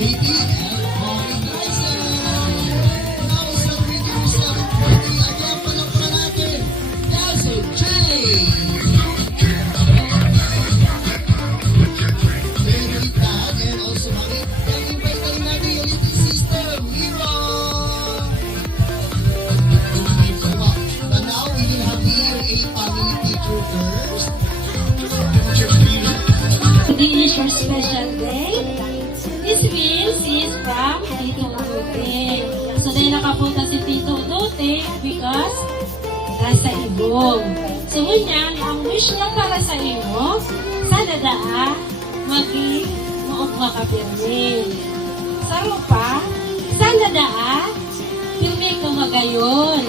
JP and Cory Tyson. Now celebrating your 7th birthday. Again, palakpakan natin. Cousin James. Very tag and also Mami. Invite na rin natin yung little sister, Mira. But now we will have here a family picture first. Today is your special day. This means is from Tito Udote. So dahil nakapunta si Tito Udote because nasa ibong. So ngunyan, ang wish niya para sa imo, sana daa maging maugma ka pirmi. Sa rupa, sana daa pirmi ka magayon.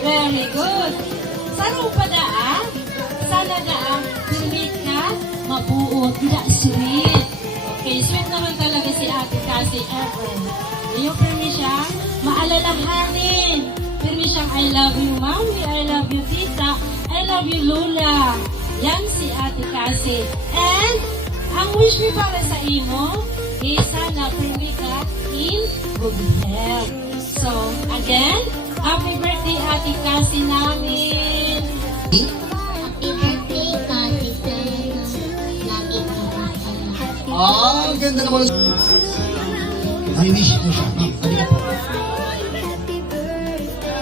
Very good. Sa rupa daa, sana daa pirmi ka mabuot, tidak sweet. Okay, sweet naman talaga si ate kasi ever. Yung pirmi siya, maalalahanin. Pirmi siyang I love you mommy, I love you tita, I love you Lola. Yan si ate kasi. And, ang wish mo para sa imo, is sana pirmi ka in good health. So, again, happy birthday ate kasi namin. Ang ganda naman. I wish ko siya. Halika po. Happy birthday! Ganda!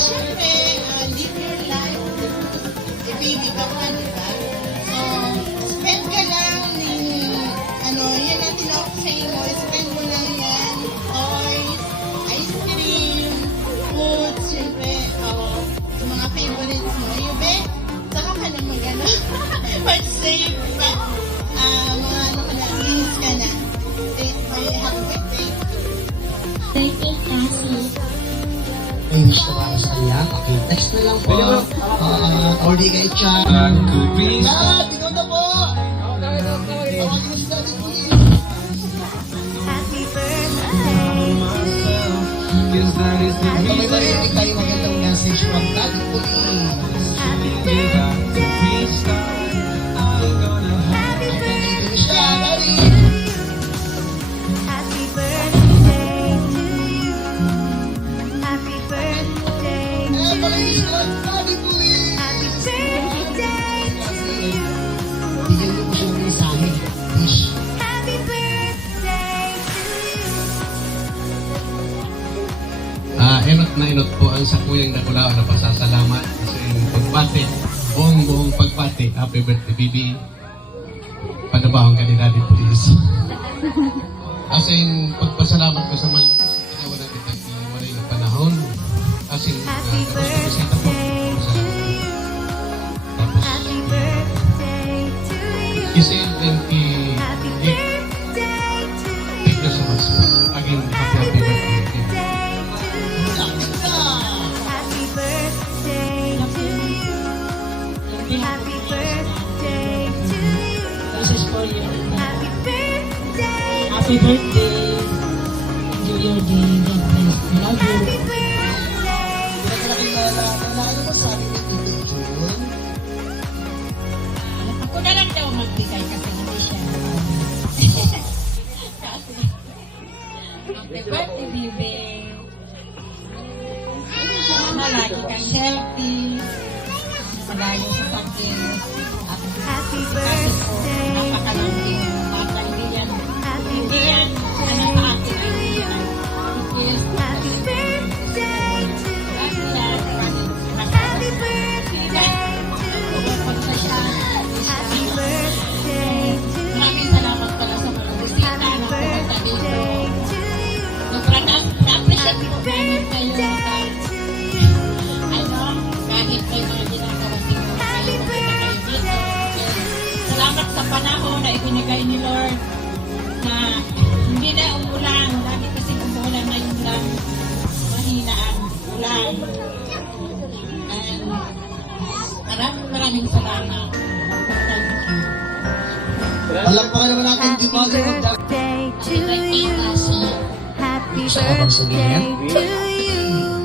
Siyempre, live your life. Baby ka pa, di ba? So, spend ka lang yan ang tinawag sa iyo. Spend mo lang yan. Toys, ice cream, food, siyempre, yung mga favorites mo. Yung saka ka na mag-ano. But safe, but, mga ka na, games ka na. Happy birthday! Birthday kasi. May wish ko para sa kanya. Okay, text na lang po. Or di kay chat. Lahat, ikaw na po! Pawagin sa natin po rin. Happy birthday May marinig tayo magandang message from Daddy Police. Happy birthday Nandito siya, Daddy! Happy birthday to you. Happy birthday Eh, palagis ko, Daddy Police! Happy birthday to you. Bigyan niyo po siya ng mensahe. Wish. Happy birthday to you. Inot na inot po ang sakuyang nakulao na pasasalamat sa inyong pagpati. Buong pagpati. Happy birthday, baby. Panabahong ka ni Daddy Police. As in, pagpasalamat ko sa malakas sa ginawa natin nagtiwalay ng panahon. As in, Happy tapos kumisita po. Salamat po. Tapos, Happy birthday to you. kasi Happy birthday to thank you you. so much po. Again, happy birthday. Lapit na! Happy birthday to you. Happy birthday to you. This is for you. Happy birthday. Happy birthday. Enjoy your day. God bless. I love you. Happy birthday. Nakakilala, ano ba sabi ni Tito Jun? Ako na lang daw magbigay kasi hindi siya. Happy birthday, baby. Malagi kang healthy. Malayo sa sakit. Happy Kasi po, birthday. napakalandi. Bata, hindi yan. Happy Hindi yan. Ano sa akin, hindi yan. Yes. Happy birthday to you. Kasi yan, Happy birthday to you. Happy birthday to you. Maraming salamat pala sa mga bisita Happy na pumunta dito. birthday to you. Sobrang na-appreciate Happy ko namin kayo. birthday to you. Ano, kahit may mga ginagawa siguro Happy kayo, pumunta kayo dito. Salamat sa panahon na ibinigay ni Lord na hindi na umulan. Lagi kasi umulan na yung lang mahina ang ulan. And maraming salamat. Thank you. Alam pa naman natin, di ba? Happy birthday to you. Happy gusto ko bang sabihin? to you.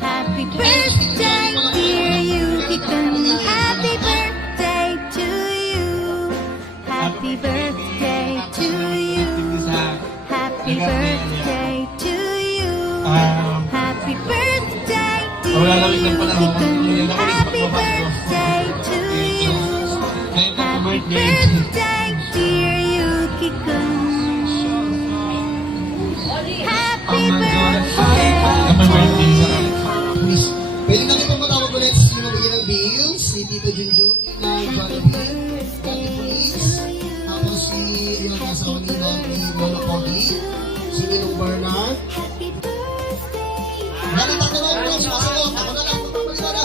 Happy birthday, dear Yuki-kun. Happy birthday to you. Happy birthday to you. Happy birthday to you. Happy birthday, dear Yuki-kun. Happy birthday to you. Happy birthday, dear Yuki-kun. Happy birthday. Miss, pwede kami pa matawag ulit sa sino bigyan ng bills, si Tito Junjun, na Jollibee, Daddy Please, tapos si yung nasa kanino, ni Lolo Pogi, si Ninong Bernard. Dali tatanong ko, sumasagot, ako na lang, magpapalita na.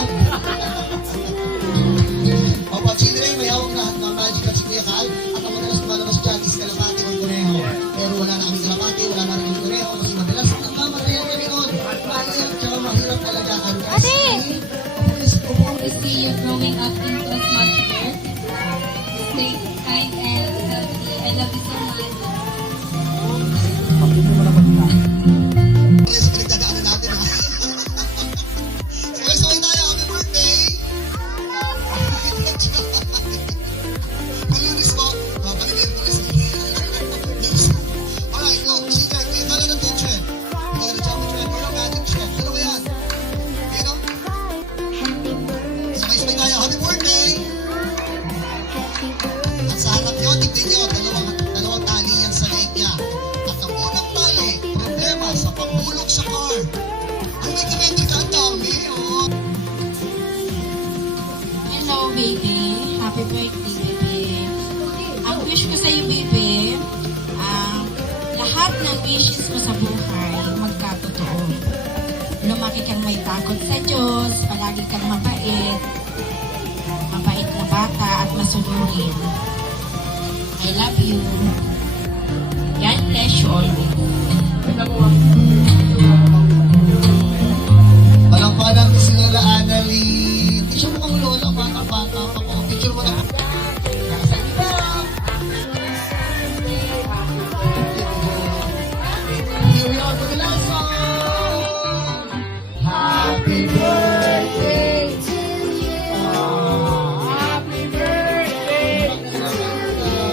Opo, children, may hawak lahat ng magic at si Kuya Cal, at ang madalas lumalabas dyan is kalapati ng kuneho. Pero wala na kami kalapati, wala na rin yung kuneho, kasi madalas ang nagmamadaya kami noon. Mahirap, tsaka mahirap talaga ang Ate! To see you growing up into a smart girl. Stay kind and healthy. I love you so much. Yes, pinagdadaanan natin ha. Sabay-sabay tayo, happy birthday! Malunis po. Balik Merkulis. Alright, go. Sige, kayo tala ng teacher. Ikaw na dyan, teacher. Ikaw na magic check. Ano ba yan? Yan o. Sabay-sabay tayo, happy birthday! At sa harap nyo, tignan nyo, dalawang tali yan sa leg niya. At ang unang tali, problema sa pagulog sa car. Ang may kamendri ka, ang dami, oh. Hello, baby. Happy birthday, baby. Ang wish ko sa'yo, baby, lahat ng wishes mo sa buhay magkatotoo. Lumaki kang may takot sa Diyos, palagi kang mabait na bata at masunurin. I love you. God bless you always. Palangpakan natin si Lola Annalyn. Di siya mukhang lola, bata-bata pa po. Picture mo na. Nasa iba. Here we are for the last song. Happy birthday to you. Happy birthday to you.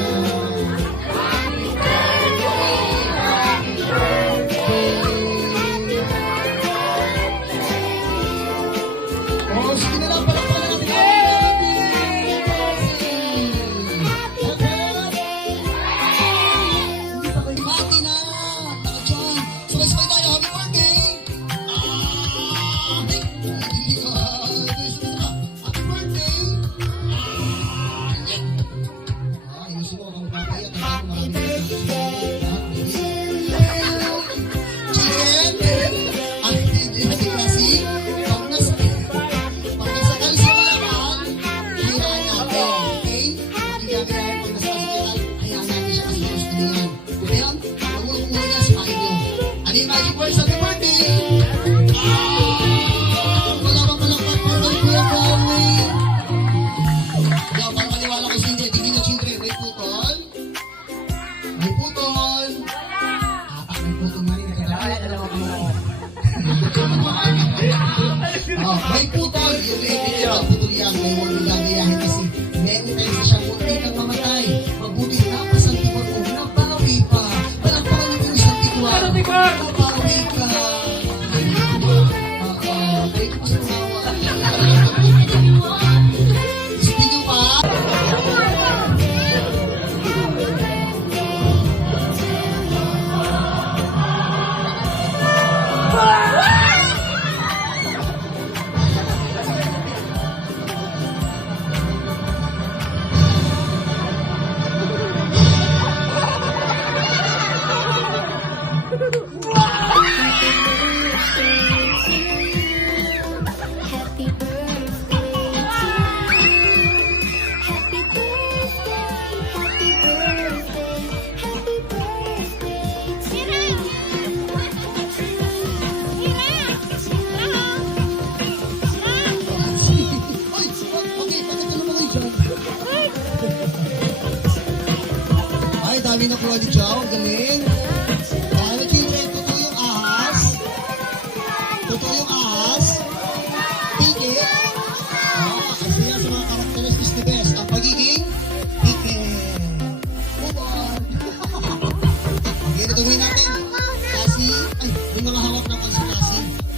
Happy birthday. Oh, sige na lang, palakpakan natin. Happy na! Taka dyan! Sabay-sabay tayo, happy birthday! Happy birthday! Ayusin mo kung papayat. Happy birthday! Chicken! Ate Kasi, pag nasakal sa malaman, hayaan natin, okay? Hindi namin pag nasakal sa malaman, hayaan natin siya kasi gusto niya yan. Kung yan, pagulong mo niya sa pain niyo. Ano yung magic words? Happy birthday! Wala bang palakpak for my Kuya Bowie? Ikaw, para maniwala ko hindi. Tingin nyo, children, may putol? May putol! May putol na rin. May putol! Yung may putol yan. May huwag nagagayahin kasi meron tayo sa siyang munti kang mamatay. Mabuti na pa sa tibag mo. Nabawi pa. Walang pangalit sa tibag. Nabawi ka. Ay, ko pa sa tawa. Isipin nyo pa. Happy birthday to you. Happy birthday, happy birthday, happy birthday. Sira! Oy, okay, pagkatulong mo kayo dyan. Ay, dami na kuha ni Chow. Galing. Dahil children, totoo yung ahas.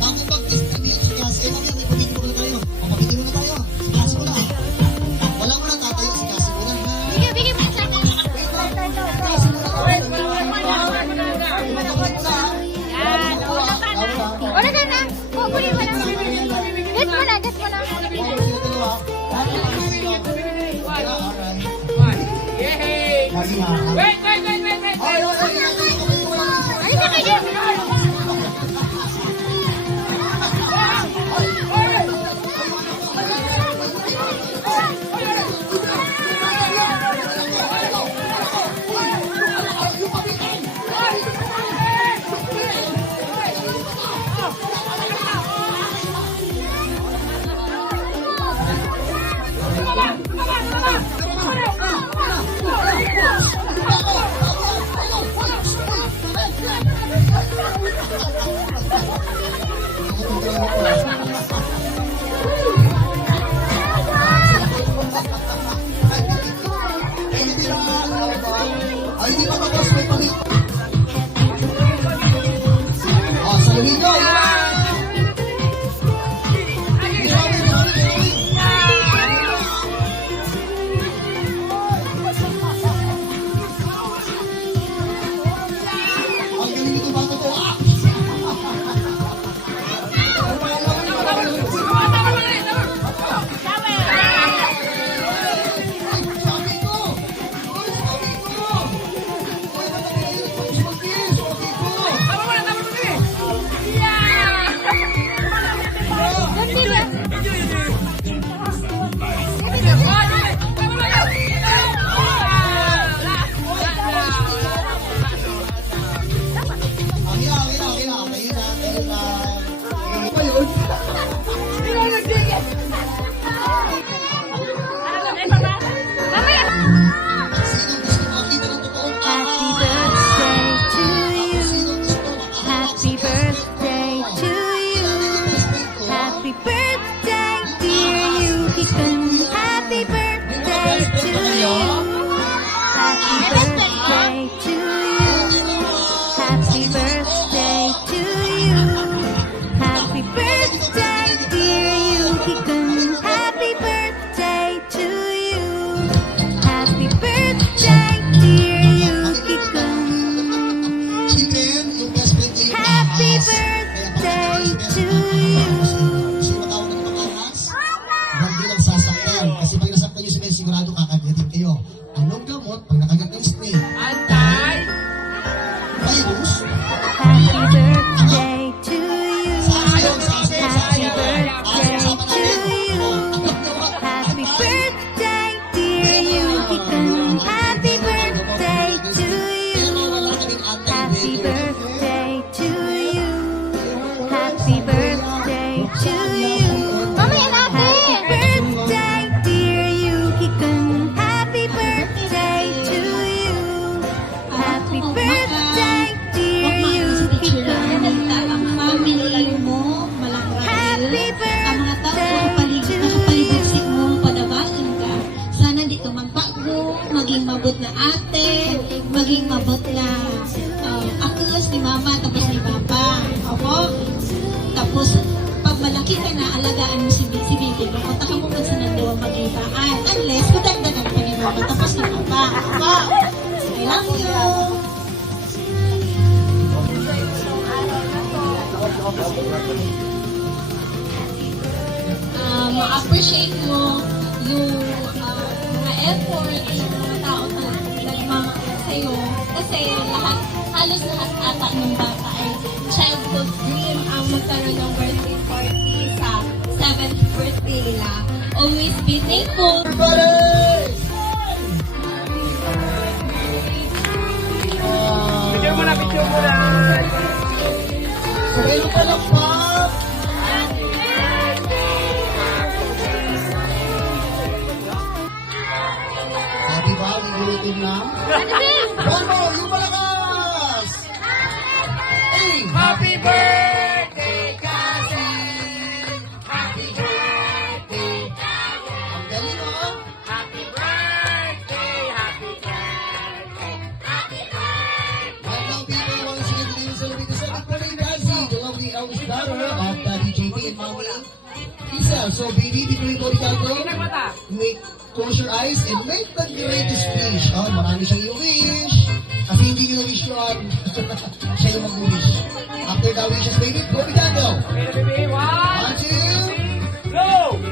bago mag-distribute si Cassie, mamaya may pamigil muna tayo. O, pamigil muna tayo. Si Cassie muna. Wala muna tatayo, si Cassie muna. Bigyan, bigyan mo sa akin. Cassie muna. Yan, wala ka na. Wala ka na. Kukunin mo na. Get mo na, get mo na. Wait! Halika kayo. Ay, hindi pa tapos, may pamigil. Oh, sa Lumigo! Ang galing nito bata to. Ah! Sabi ko! Sabi ko! Happy birthday to you. Happy birthday to you. Happy birthday, dear Yuki-kun. Happy birthday to you. Happy birthday to you. Happy birthday to you. Happy birthday, dear Yuki-kun. Happy birthday to you. Happy birthday, dear Yuki-kun. Happy birthday to you. Sino tawag ng pangahas? Huwag nilang sasaktan. Kasi pag nasaktan nyo si Mel, sigurado kakagatin kayo. Anong gamot pag nakagat ng snake? Virus? Happy birthday to you. Sasayaw, sasayaw, Happy sasayaw. birthday Usapan to natin. you. Oh, Happy birthday, dear Yuki-kun. Happy birthday to you. Pero wala kaming ate. Happy birthday to you. Happy birthday to you. Happy birthday, dear Yuki-kun. Happy birthday to you. Happy birthday, dear Yuki-kun. Ang family mo, malangkahil. Happy Ang mga tao birthday to nakapaligsik mo, padabasin ka. Sana di ka magbago, maging mabot na ate, maging mabot na akos ni mama, tapos ni papa. Opo? Tapos, pag malaki ka na, alagaan mo si Bibi. Makunta ka mo man sa nagdawang mag-ibaan. Unless, padagdagan pa ni mama, tapos ni papa. Opo? I love you. Ma-appreciate mo yung mga effort ng mga tao na nagmamahal sa'yo. Kasi halos lahat ata ng bata ay childhood dream ang magkaroon ng birthday party sa 7th birthday nila. Always be thankful. Everybody! Sabay mo palakpak! Sabi ba, may gulitin na? Bono, yung malakas! Hey! Happy birthday, Cassie! Happy birthday! Ang galing, oh! Happy birthday, happy birthday, happy birthday. One of people wants to introduce a little bit of Cassie, the lovely eldest daughter of Lisa, so baby, before you go to Caldo, make, close your eyes and make the greatest wish. Oh, marami siyang i-wish. Kasi hindi nyo wish yun. Siya yung mag-wish. After the wishes, baby, go to Caldo. Okay, baby. 1, 1, 2, go!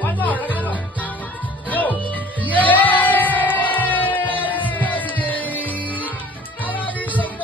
One more. Go! yes! I love you so much.